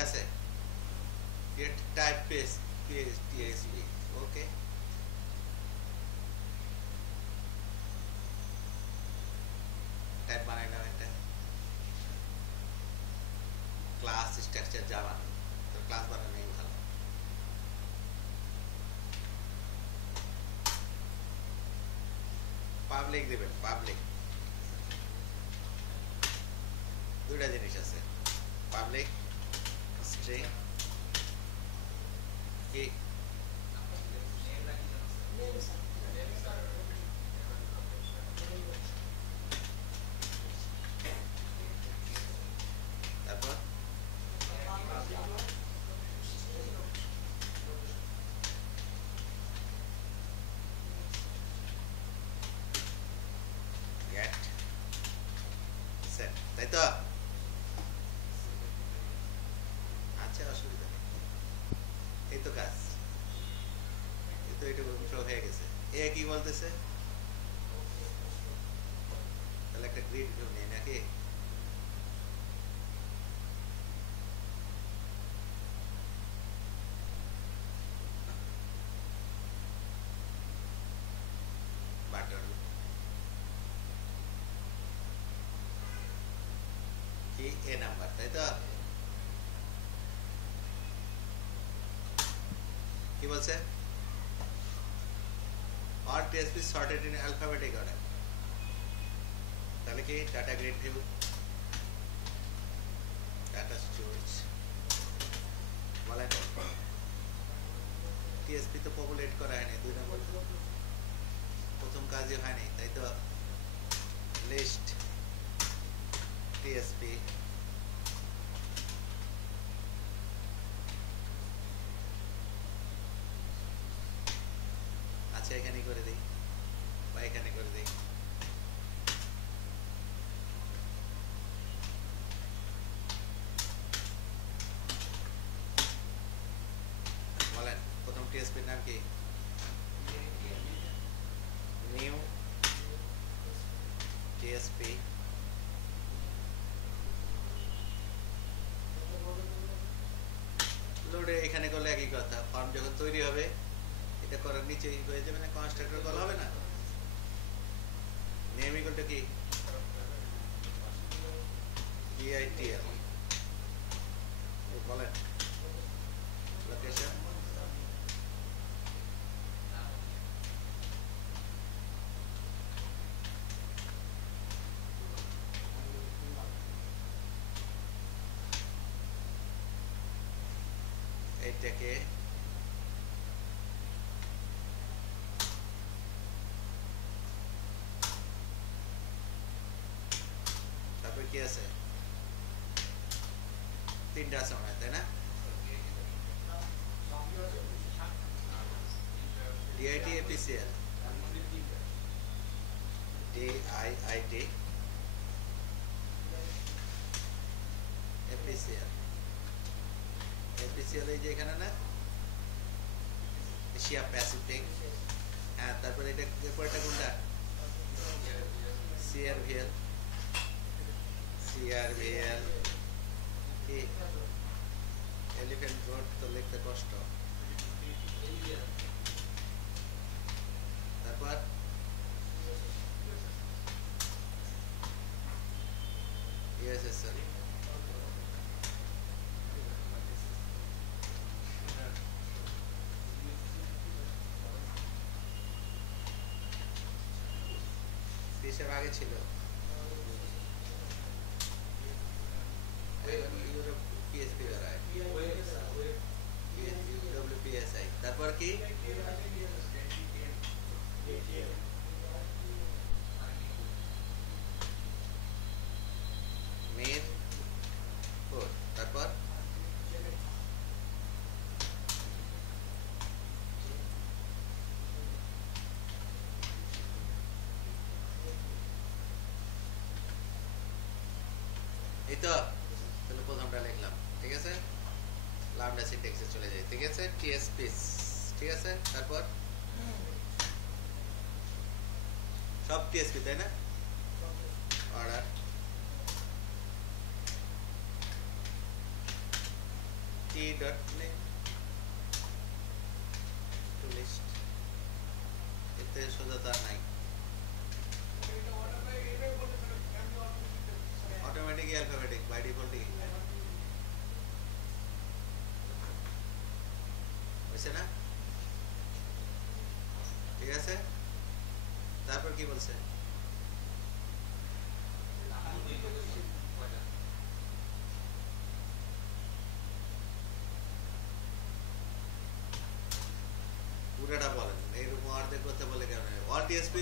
আছে create type base TSP ওকে টাইপ বানাইলাম একটা ক্লাস স্ট্রাকচার জাভা তো ক্লাস বানানোই ভালো পাবলিক দিবেন পাবলিক দুইটা জিনিস আছে পাবলিক স্ট্রিং কি তারপর get set তাই তো আচ্ছা অসুবিধা নেই এই তো কাজ এই তো এটা সব হয়ে গেছে এ কি বলতেছে তাহলে একটা গ্রিড ভিউ নেই নাকি বাটন কি এ নাম্বার তাই তো কি বলছে or TSP sorted in alphabetic order তাহলে কি data grid view data storage বলেন টিএসপি তো পপুলেট করা হয়নি দুই নম্বর প্রথম কাজই হয়নি তাই তো লিস্ট টিএসপি আচ্ছা এখানে করে দিই বা এখানে করে দিই বলেন প্রথম টিএসপির নাম কি নিউ টিএসপি লোডে এখানে করলে একই কথা ফর্ম যখন তৈরি হবে এটা করার নিচে হয়ে যাবে না কনস্ট্রাক্টর কল হবে না নেম ইকুয়াল টু কি PITL বলেন লোকেশন এইটাকে তারপর কি আছে তিনটা আছে মনে হয় তাই না DIT APCL DIIT APCL APCL এই যে এখানে না এশিয়া প্যাসিফিক হ্যাঁ তারপরে এটা এরপরটা কোনটা CRVL কি এলিফ্যান্ট রোড তো লিখতে কষ্ট তারপর USSR হিসেবে আগে ছিল ইউরোপ PSP বেরায় WPSI তারপর কি মের কোড তারপর এই তো তাহলে প্রথমটা লিখলাম ঠিক আছে লামডা সিনট্যাক্সে চলে যায় ঠিক আছে TSP ঠিক আছে তারপর সব TSP তাই না order dot name to list এতে সোজা নাই অটোমেটিক অ্যালফাবেটিক বাই ডিফল্ট হয়েছে না ঠিক আছে তারপর কি বলছে পুরোটা বলেন এইরকম অর্ধেক করতে বলে কেন অর টিএসপি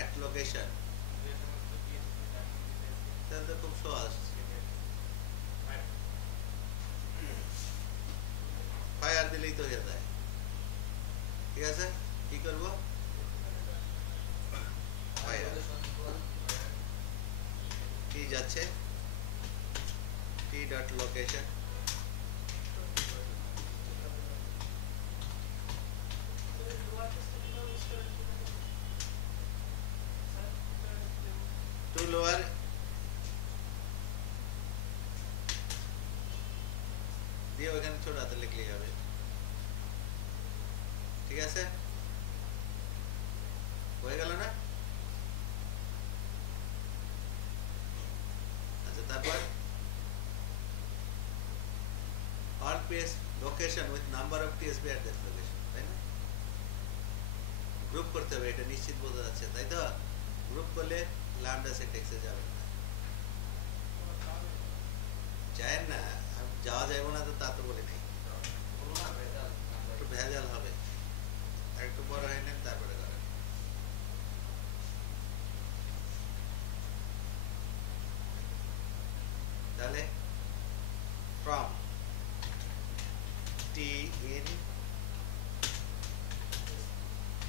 at location তাহলে তো খুব সহজ ফায়ার দিলেই তো হয়ে যায় ঠিক আছে কি করব ফায়ার কি যাচ্ছে t dot location to lower দিয়ে ওখানে ছোট হাতে লিখলেই হবে ঠিক আছে হয়ে গেল না আচ্ছা তারপর all page location with number of TSP at that location তাই না গ্রুপ করতে হবে এটা নিশ্চিত বোঝা যাচ্ছে তাই তো গ্রুপ করলে lambda syntax-এ যাবেন না যায় না যাওয়া যাবে না তো তা তো বলি নাই একটু ভেজাল হবে একটু বড় হয়ে নেন তারপরে করেন তাহলে from t in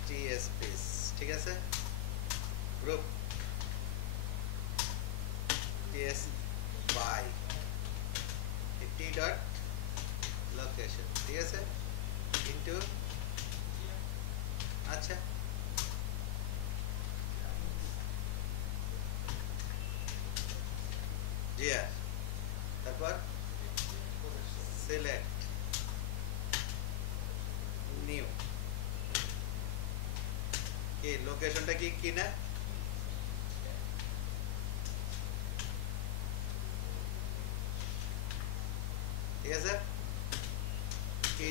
tspace ঠিক আছে group ts by t dot location ঠিক আছে into আচ্ছা জি তারপর select new এই লোকেশনটা কি না ঠিক আছে কি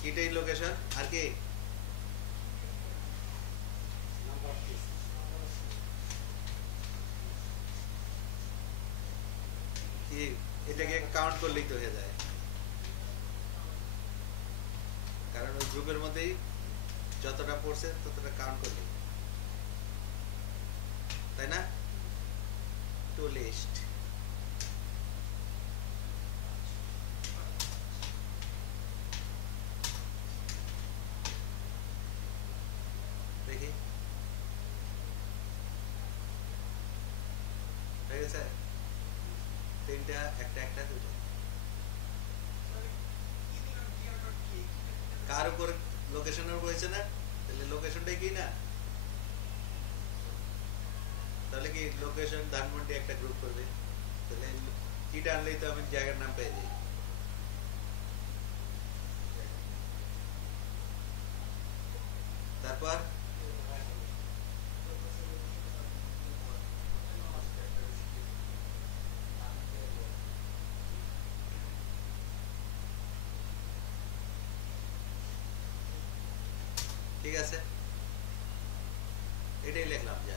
কিটাই লোকেশন আর কি এটাকে কাউন্ট করলেই তো হয়ে যায় কারণ ওই গ্রুপের মধ্যেই যতটা পড়ছে ততটা কাউন্ট করলেই তাই না to list দেখি ঠিক আছে তিনটা একটা দুটো কার উপর লোকেশনের হয়েছে না তাহলে লোকেশনটাই কি না তাহলে কি লোকেশন ধানমন্ডি একটা গ্রুপ করবে তাহলে কিটা আনলেই তো আমি জায়গার নাম পেয়ে যাই তারপর ঠিক আছে এটাই লিখলাম যা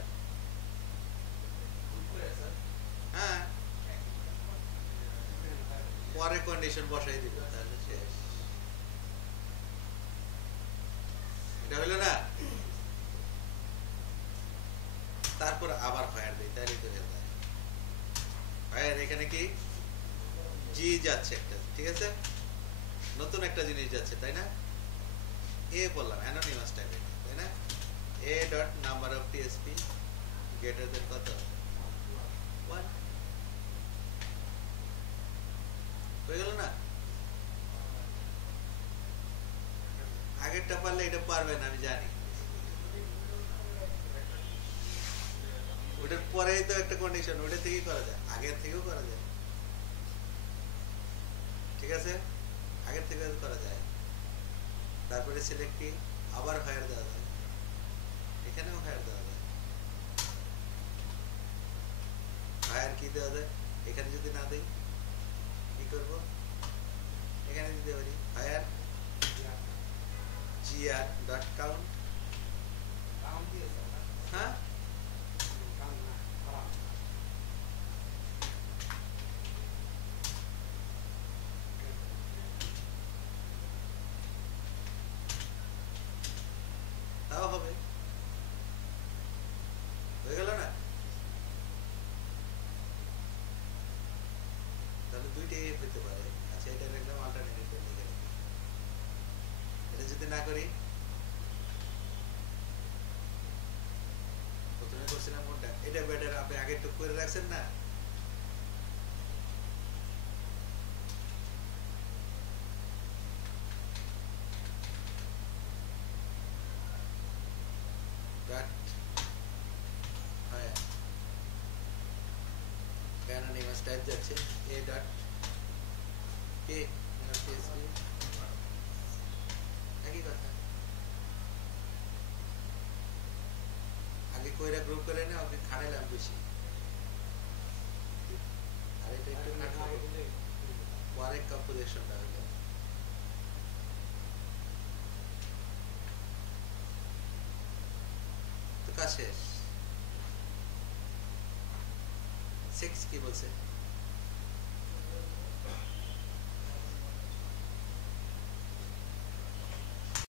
হ্যাঁ পরে কন্ডিশন বসাই দিব তাহলে শেষ এটা হলো না তারপর আবার ফায়ার দেই তাহলে তো হয়ে যায় ফায়ার এখানে কি জি যাচ্ছে একটা ঠিক আছে নতুন একটা জিনিস যাচ্ছে তাই না এ বললাম অ্যানোনিমাস টাইপের তাই না a dot number of tsp greater than কত 1 হয়ে গেল না আগেরটা পারলে এটা পারবে না আমি জানি ওটার পরেই তো একটা কন্ডিশন, ওটা থেকেই করা যায়, আগের থেকেও করা যায়। ঠিক আছে, আগের থেকেও করা যায়। তারপরে সিলেক্ট কি, আবার হায়ার দেওয়া যায়, এখানেও হায়ার দেওয়া যায়। হায়ার কি দেওয়া যায়, এখানে যদি না দিই কি করব, এখানে দিতে পারি হায়ার gr ডট কাউন্ট। হ্যাঁ, তাও হবে, হয়ে গেল না? তাহলে দুইটাই হইতে পারে। আচ্ছা, এটা লিখলাম অল্টারনেটিভ লিখে রাখি। এটা যদি না করি, প্রথমে করছিলাম কোনটা, এটা বেটার, আপনি আগে টুক করে রাখছেন না। ডট হায়ার অ্যানোনিমাস টাইপ যাচ্ছে, এ ডট কে পিএসপি, একই কথা। আগে কইরা গ্রুপ করে না, ওকে খাটাইলাম বেশি, আর এটা একটু খাটাবো, পরে কম্পোজিশনটা হলো। তো কাজ শেষ। 6 কি বলছে?